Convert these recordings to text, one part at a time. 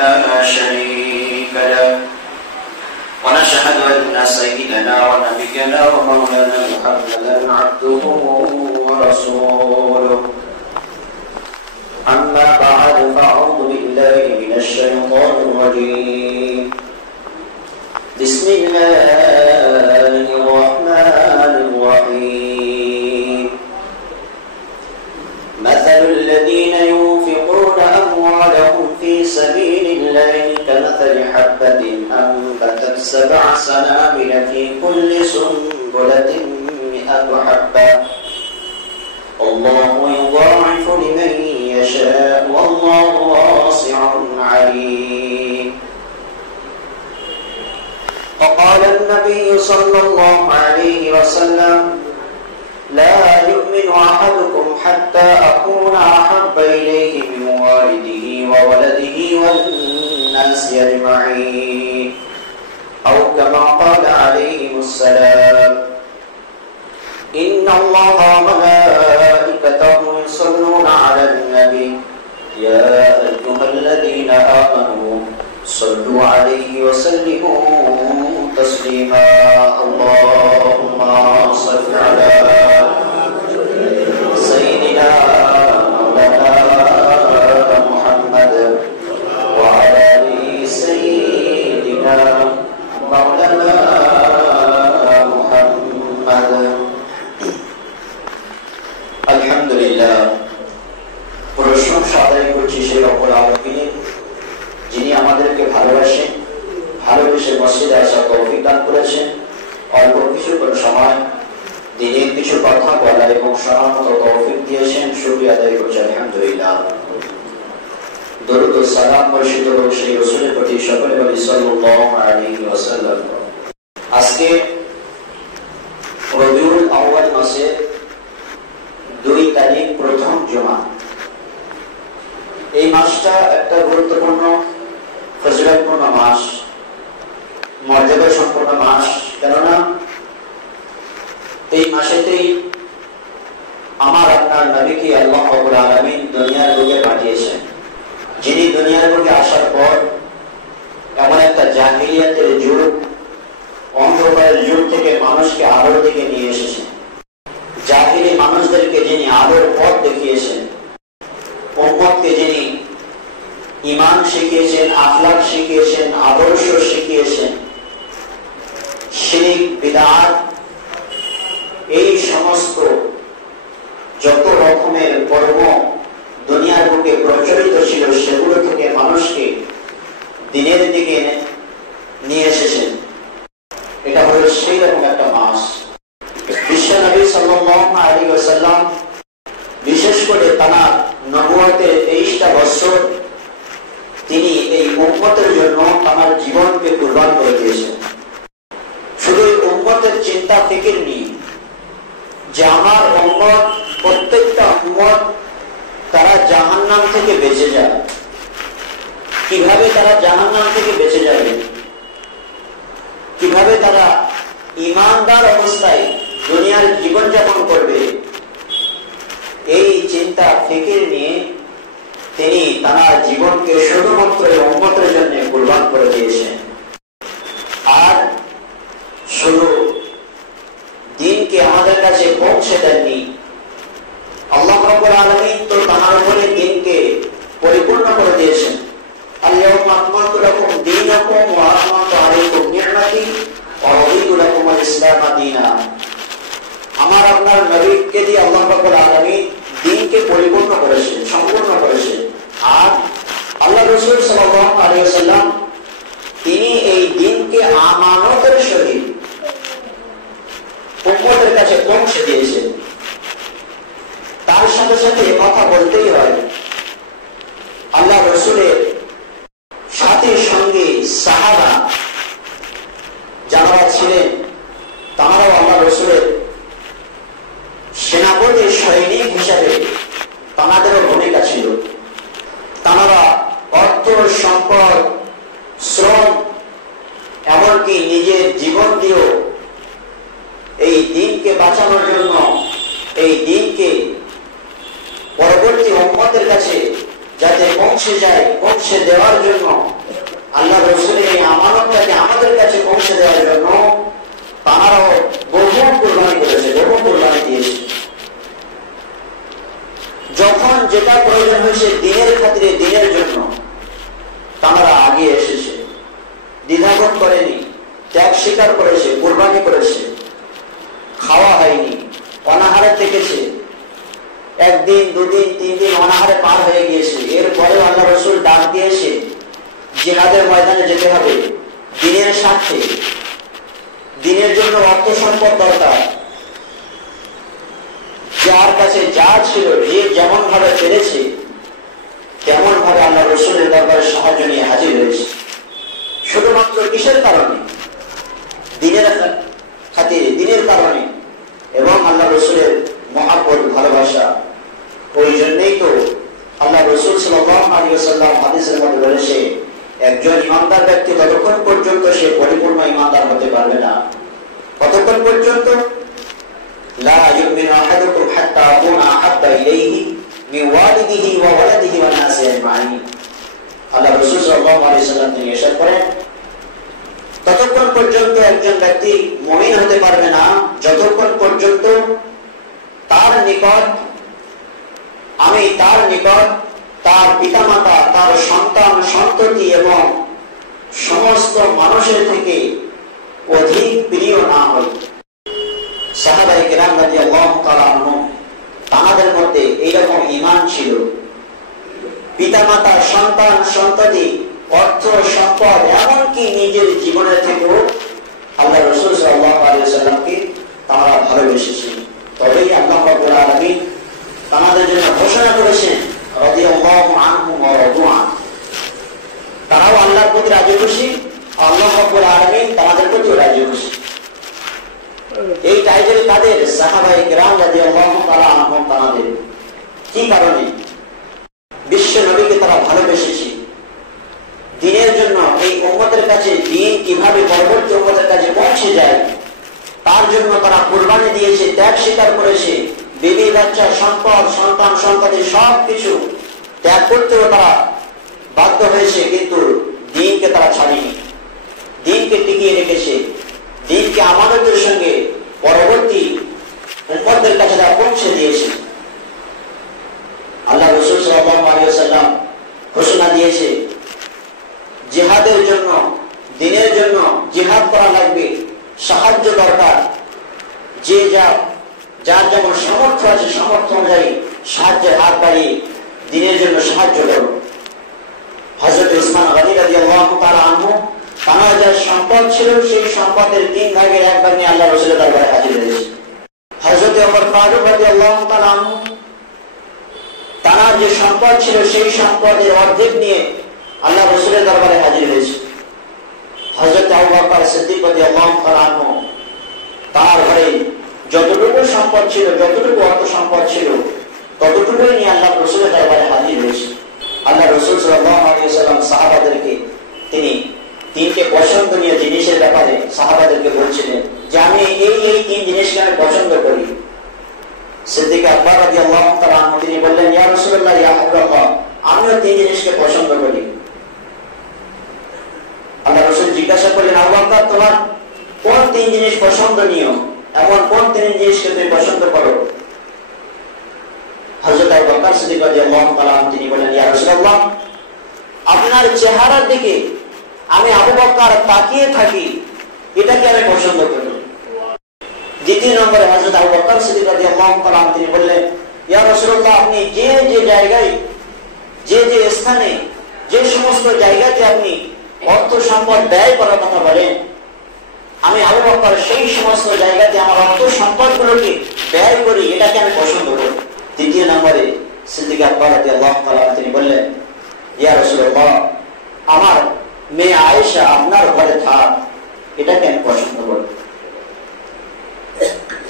لا شريك له ونشهد أن سيدنا ونبينا ومولانا محمدا عبده ورسوله أما بعد فأعوذ بالله من الشيطان الرجيم بسم الله الرحمن الرحيم مثل الذين ينفقون أموالهم في سبيل الله كمثل حبة أنبتت 7 سنابل في كل سنبلة 100 حبة الله يضاعف لمن يشاء والله واسع عليم وقال النبي صلى الله عليه وسلم لا يؤمن أحدكم حتى أكون أحب إليه من والده وولده والناس أجمعين أو كما قال عليه السلام إن الله وملائكته يصلون على النبي يا أيها الذين آمنوا صلوا عليه وسلموا تسليما اللهم صل على سيدنا مولانا محمد وعلى آل سيدنا مولانا محمد الحمد لله প্রশংসা আদায় করছি সেই রব্বুল আলামিনের যিনি আমাদেরকে ভালোবাসেন ভালোবেসে মসজিদে আসার তৌফিক দান করেছেন অল্প কিছু সময় দিনের কিছু কথা বলা এবং শোনার মতো তৌফিক দিয়েছেন শুকরিয়া আদায় করছি আলহামদুলিল্লাহ দরুদ ও সালাম বর্ষিত হোক সেই রাসূলের প্রতি সকলে বলি সাল্লাল্লাহু আলাইহি ওয়াসাল্লাম আজকে রবিউল আউয়াল মাসের 2 তারিখ প্রথম জুমা এই মাসটা একটা গুরুত্বপূর্ণ ফজিলতপূর্ণ মাস মর্যাদা সম্পন্ন মাস কেননা এই মাসেতেই আমার আপনার নবীকে আল্লাহ রাব্বুল আলামিন দুনিয়ার বুকে পাঠিয়েছেন যিনি দুনিয়ার বুকে আসার পর এমন একটা জাহিলিয়াতের যুগ অন্ধকারের যুগ থেকে মানুষকে আলোর দিকে নিয়ে এসেছেন জাহিলি মানুষদেরকে যিনি আলোর পথ দেখিয়েছেন উম্মতকে যিনি ঈমান শিখিয়েছেন আখলাক শিখিয়েছেন আদর্শ শিখিয়েছেন শিরক বিদআত এই সমস্ত যত রকমের কর্ম দুনিয়ার বুকে প্রচলিত ছিল সেগুলো থেকে মানুষকে দিনের দিকে নিয়ে এসেছেন এটা হলো সেই রকম একটা মাস বিশ্ব নবী সাল্লাল্লাহু আলাইহি ওয়াসাল্লাম বিশেষ করে তার নবুয়তের 23টা বছর তিনি এই উম্মতের জন্য তার জীবনকে কুরবান করে দিয়েছেন শুধু উম্মতের চিন্তা ফিকির নেই যে আমার উম্মত প্রত্যেকটা উম্মত তারা জাহান্নাম থেকে বেঁচে যায় কিভাবে তারা জাহান্নাম থেকে বেঁচে যাবে কিভাবে তারা ঈমানদার অবস্থায় দুনিয়ার জীবন যাপন করবে এই চিন্তা ফিকির নিয়ে তিনি তার জীবনকে শুধুমাত্র উম্মতের জন্য কুরবান করে দিয়েছেন আর শুধু দ্বীনকে আমাদের কাছে পৌঁছে দেননি আল্লাহ রাব্বুল আলামিন তো তার উপরে দ্বীনকে পরিপূর্ণ করে দিয়েছেন আল-ইয়াওমা আকমালতু লাকুম দীনাকুম ওয়া আতমামতু আলাইকুম নি'মাতি ওয়া রাদিতু লাকুম আল-ইসলাম দীনা আমার আপনার নবীকে দিয়ে আল্লাহ রাব্বুল আলামিন দ্বীনকে পরিপূর্ণ করেছেন সম্পূর্ণ করেছেন আর আল্লাহ রাসূল সাল্লাল্লাহু আলাইহি ওয়াসাল্লাম তিনি এই দ্বীনকে আমানতের সহিত উম্মতের কাছে পৌঁছে দিয়েছেন তার সাথে সাথে কথা বলতেই হয় আল্লাহ রাসূলের সাথে সঙ্গে সাহাবা যারা ছিলেন তারাও আল্লাহ রাসূলের সেনাপতি সৈনিক হিসাবে তাদেরও ভূমিকা ছিল তারা অর্থ সম্পদ শ্রম এমনকি নিজের জীবন দিয়েও এই দ্বীনকে বাঁচানোর জন্য এই দ্বীনকে পরবর্তী উম্মতের কাছে যাতে পৌঁছে যায় পৌঁছে দেওয়ার জন্য আল্লাহ রসুলের এই আমানতটাকে আমাদের কাছে পৌঁছে দেওয়ার জন্য তারাও বহু কুরবানি করেছে, বহু কুরবানি দিয়েছে। যখন যেটা প্রয়োজন হয়েছে দিনের খাতিরে, দিনের জন্য তারা আগে এসেছে, দ্বিধাবোধ করেনি, ত্যাগ স্বীকার করেছে, কুরবানি করেছে। খাওয়া হয়নি, অনাহারে থেকেছে, একদিন, দুদিন, 3 দিন অনাহারে পার হয়ে গিয়েছে। এরপরে আল্লাহ রসুল ডাক দিয়েছে জিহাদের ময়দানে যেতে হবে, দিনের স্বার্থে, দিনের জন্য অর্থ সম্পদ দরকার। যার কাছে যা ছিল, যে যেমন ভাবে পেরেছে তেমন ভাবে আল্লাহ রসুলের দরবারে সাহায্য নিয়ে হাজির হয়েছে। শুধুমাত্র কিসের কারণে? দিনের খাতিরে, দিনের কারণে এবং আল্লাহ রসুলের মহাব্বত, ভালোবাসা। ওই জন্যই তো আল্লাহ রসুল সাল্লাল্লাহু আলাইহি ওয়াসাল্লাম হাদিসের মধ্যে বলেছে, একজন ইমানদার ব্যক্তি ততক্ষণ পর্যন্ত সে পরিপূর্ণ ইমানদার হতে পারবে না। কতক্ষণ পর্যন্ত? লা ইউমিনু আহাদুকুম হাত্তা আকুনা আহাব্বা ইলাইহি মিন ওয়ালিদিহি ওয়া ওয়ালাদিহি ওয়ান নাসি আজমাইন। আল্লাহ রাসূল সাল্লাল্লাহু আলাইহি ওয়াসাল্লাম তিনি ইরশাদ করেন, ততক্ষণ পর্যন্ত একজন ব্যক্তি মুমিন হতে পারবে না যতক্ষণ পর্যন্ত তার নিকট, আমি তার নিকট, তার পিতামাতা, তার সন্তান সন্ততি এবং সমস্ত মানুষের থেকে অধিক প্রিয় না হই। সাহাবায়ে কেরাম রাদিয়াল্লাহু তাআলা আনহুম, তাদের মধ্যে এইরকম ঈমান ছিল। পিতামাতা, সন্তান সন্ততি, অর্থ সম্পদ, এমনকি নিজের জীবনের থেকেও আল্লাহ রাসূল সাল্লাল্লাহু আলাইহি ওয়াসাল্লামকে তারা ভালোবেসেছেন। তবেই আল্লাহ রাব্বুল আলামিন তাদের জন্য ঘোষণা করেছেন, রাদিয়াল্লাহু আনহুম ওয়া রাদু আন। তারাও আল্লাহর প্রতি রাজি খুশি, আল্লাহ রাব্বুল আলামিন তাদের প্রতিও রাজি খুশি। এই টাইটেল কাদের? সাহাবায়ে কেরাম রাদিয়াল্লাহু তাআলা আনহুম তাদের। কি কারণে? বিশ্ব নবীকে তারা ভালোবেসেছে। দিনের জন্য এই উম্মতের কাছে দিন কিভাবে পরবর্তী উম্মতের কাছে পৌঁছে যায় তার জন্য তারা কুরবানি দিয়েছে, ত্যাগ স্বীকার করেছে। বিবি বাচ্চা, সম্পদ, সন্তান সন্ততি সবকিছু ত্যাগ করতেও তারা বাধ্য হয়েছে, কিন্তু দিনকে তারা ছাড়েনি, দিনকে টিকিয়ে রেখেছে। দিনকে আমানতের সঙ্গে পরবর্তী উম্মতের কাছে তারা পৌঁছে দিয়েছে। আল্লাহ রাসূল সাল্লাল্লাহু আলাইহি ওয়াসাল্লাম ঘোষণা দিয়েছে, জিহাদের জন্য, দিনের জন্য জিহাদ করা লাগবে, সাহায্য দরকার। যে যার যেমন সামর্থ্য আছে সামর্থ্য অনুযায়ী সাহায্যের হাত বাড়িয়ে দিনের জন্য সাহায্য করো। হযরত উসমান গনি রাদিয়াল্লাহু তাআলা আনহু, তার যার সম্পদ ছিল সেই সম্পদের 3 ভাগের 1 ভাগ নিয়ে আল্লাহ রাসূলের দরবারে হাজির হয়েছে। হযরত ওমর ফারুক রাদিয়াল্লাহু তাআলা আনহু, তার যে সম্পদ ছিল সেই সম্পদের অর্ধেক নিয়ে আল্লাহ রাসূলের দরবারে হাজির হয়েছে। হযরত আবু বকর সিদ্দিক রাদিয়াল্লাহু তাআলা আনহু, তার ঘরে যতটুকু সম্পদ ছিল, যতটুকু অর্থ সম্পদ ছিল, ততটুকুই নিয়ে আল্লাহ রাসূলের দরবারে হাজির হয়েছে। আল্লাহ রাসূল সাল্লাল্লাহু আলাইহি ওয়াসাল্লাম সাহাবাদেরকে তিনি 3টে পছন্দনীয় জিনিসের ব্যাপারে সাহাবাদেরকে বলছিলেন যে আমি এই 3 জিনিসকে আমি পছন্দ করি। সিদ্দিক আকবর রাদিয়াল্লাহু তাআলা আনহু তিনি বললেন, ইয়া রাসূলুল্লাহ, ইয়া হাবিবাল্লাহ, আমিও 3 জিনিসকে পছন্দ করি। আল্লাহ রাসূল জিজ্ঞাসা করলেন, আবু বকর, তোমার কোন 3 জিনিস পছন্দনীয়, এমন কোন 3 জিনিসকে তুমি পছন্দ করো? হযরত আবু বকর সিদ্দিক রাদিয়াল্লাহু তাআলা আনহু তিনি বললেন, ইয়া রাসূলুল্লাহ, আপনার চেহারার দিকে আমি আবু বকর তাকিয়ে থাকি, এটাকে আমি পছন্দ করি। দ্বিতীয় নম্বরে হযরত আবু বকর সিদ্দিক রাদিয়াল্লাহু তাআলা আনহু তিনি বললেন, ইয়া রাসূলুল্লাহ, আপনি যে যে জায়গায়, যে যে স্থানে, যে সমস্ত জায়গাতে আপনি অর্থ সম্পদ ব্যয় করার কথা বলেন, আমি আবু বকর সেই সমস্ত জায়গাতে আমার অর্থ সম্পদগুলোকে ব্যয় করি, এটাকে আমি পছন্দ করি। তৃতীয় নম্বরে সিদ্দিক আকবর রাদিয়াল্লাহু তাআলা তিনি বললেন, ইয়া রাসূলুল্লাহ, আমার মেয়ে আয়েশা আপনার ঘরে থাক, এটাকে আমি পছন্দ করি।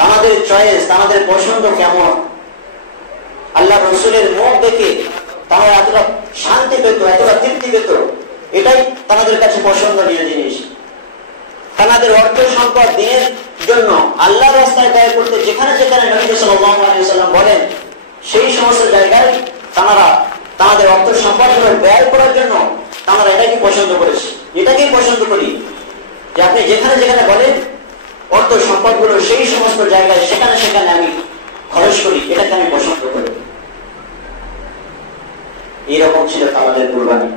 তাদের চয়েস, তাদের পছন্দ কেমন, আল্লাহ রাসূলের মুখ দেখে তারা এতটা শান্তি পেত, এতটা তৃপ্তি পেত, এটাই তাদের কাছে পছন্দনীয় জিনিস। তাদের অর্থ সম্পদ দিনের জন্য আল্লাহর রাস্তায় ব্যয় করতে যেখানে যেখানে নবী সাল্লাল্লাহু আলাইহি ওয়াসাল্লাম বলেন, সেই সমস্ত জায়গায় তারা তাদের অর্থ সম্পদগুলো ব্যয় করার জন্য আমরা এটাকে পছন্দ করেছি, এটাকেই পছন্দ করি যে আপনি যেখানে যেখানে বলেন অর্থ সম্পদগুলো সেই সমস্ত জায়গায় সেখানে সেখানে আমি খরচ করি, এটাকে আমি পছন্দ করি। এইরকম ছিল আমাদের কুরবানি।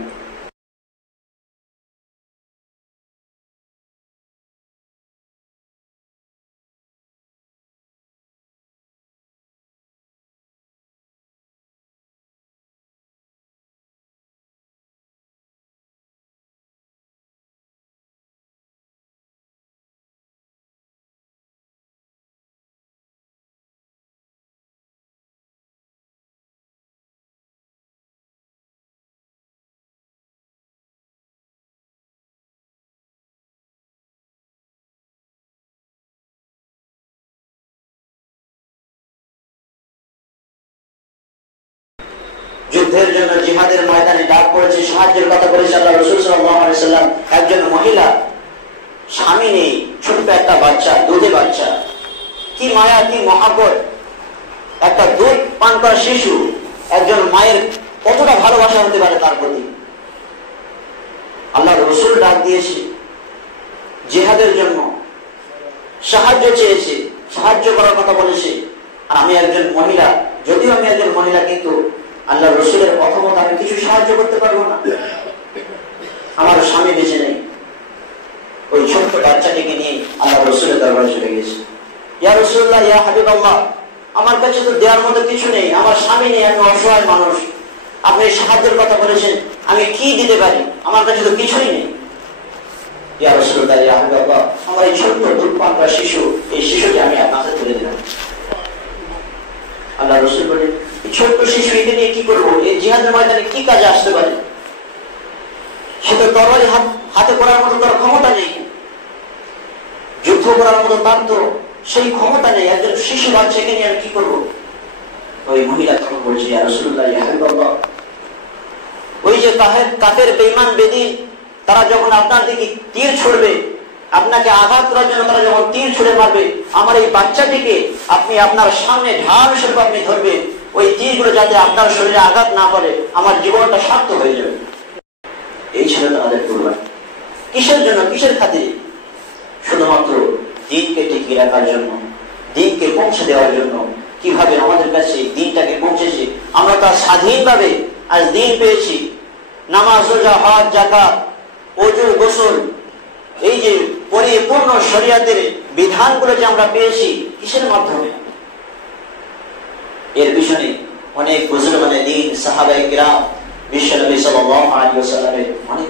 যুদ্ধের জন্য জিহাদের ময়দানে ডাক পড়েছে, সাহায্যের কথা বলেছে আল্লাহ রাসূল সাল্লাল্লাহু আলাইহি ওয়াসাল্লাম। একজন মহিলা, স্বামী নেই, ছোট্ট একটা বাচ্চা, দুধে বাচ্চা, কি মায়া, কি মহাব্বত। একটা দুধ পান করা শিশু, একজন মায়ের কতটা ভালোবাসা হতে পারে তার প্রতি। আল্লাহ রাসূল ডাক দিয়েছে জিহাদের জন্য, সাহায্য চেয়েছে, সাহায্য করার কথা বলেছে। আর আমি একজন মহিলা, যদিও আমি একজন মহিলা, কিন্তু আল্লাহ রসুলের প্রথমত আমি কিছু সাহায্য করতে পারবো না, আমার স্বামী বেঁচে নেই। ওই ছোট্ট বাচ্চাটিকে নিয়ে আল্লাহ রসুলের দরবারে চলে গেছে। ইয়া রাসূলুল্লাহ, ইয়া হাবিবাল্লাহ, আমার কাছে তো দেওয়ার মতো কিছু নেই, আমার স্বামী নেই, আমি অসহায় মানুষ, আপনি সাহায্যের কথা বলেছেন, আমি কি দিতে পারি, আমার কাছে তো কিছুই নেই। ইয়া রাসূলুল্লাহ, ইয়া হাবিবাল্লাহ, আমার এই ছোট্ট দুধ পান করা শিশু, এই শিশুটি আমি আপনাকে তুলে দিলাম। আল্লাহ রসুল বলেন, ছোট্ট শিশু, একে নিয়ে কি করবো, এই জিহাদের ময়দানে কি কাজে আসতে পারে? সে তো তরবারি হাতে করার মতো তার ক্ষমতা নেই, যুদ্ধ করার মতো তার তো সেই ক্ষমতা নেই, একজন শিশু বাচ্চাকে নিয়ে আমি কি করবো? ওই মহিলা তখন বলছে, ইয়া রাসূলুল্লাহ, ইয়া হাবিবাল্লাহ, ওই যে কাফের বেঈমান বেদী, তারা যখন আপনার দিকে তীর ছুড়বে, আপনাকে আঘাত করার জন্য তারা যখন তীর ছুড়ে মারবে, আমার এই বাচ্চাটিকে আপনি আপনার সামনে ঢাল স্বরূপ আপনি ধরবেন, ওই তীরগুলো যাতে আপনার শরীরে আঘাত না করে, আমার জীবনটা সার্থক হয়ে যাবে। এই ছিল তাদের কুরবানি। কিসের জন্য, কিসের খাতিরে? শুধুমাত্র দিনকে টিকিয়ে রাখার জন্য, দিনকে পৌঁছে দেওয়ার জন্য। কিভাবে আমাদের কাছে দিনটাকে পৌঁছেছে, আমরা তা স্বাধীনভাবে আজ দিন পেয়েছি। নামাজ, রোজা, হজ, যাকাত, ওযু, গোসল, এই যে পরিপূর্ণ শরিয়াতের বিধানগুলো যে আমরা পেয়েছি, কিসের মাধ্যমে? এর পিছনে অনেক বুজুর্গানে দ্বীন, সাহাবায়ে কিরাম, বিশ্বনবী সাল্লাল্লাহু আলাইহি ওয়াসাল্লামের অনেক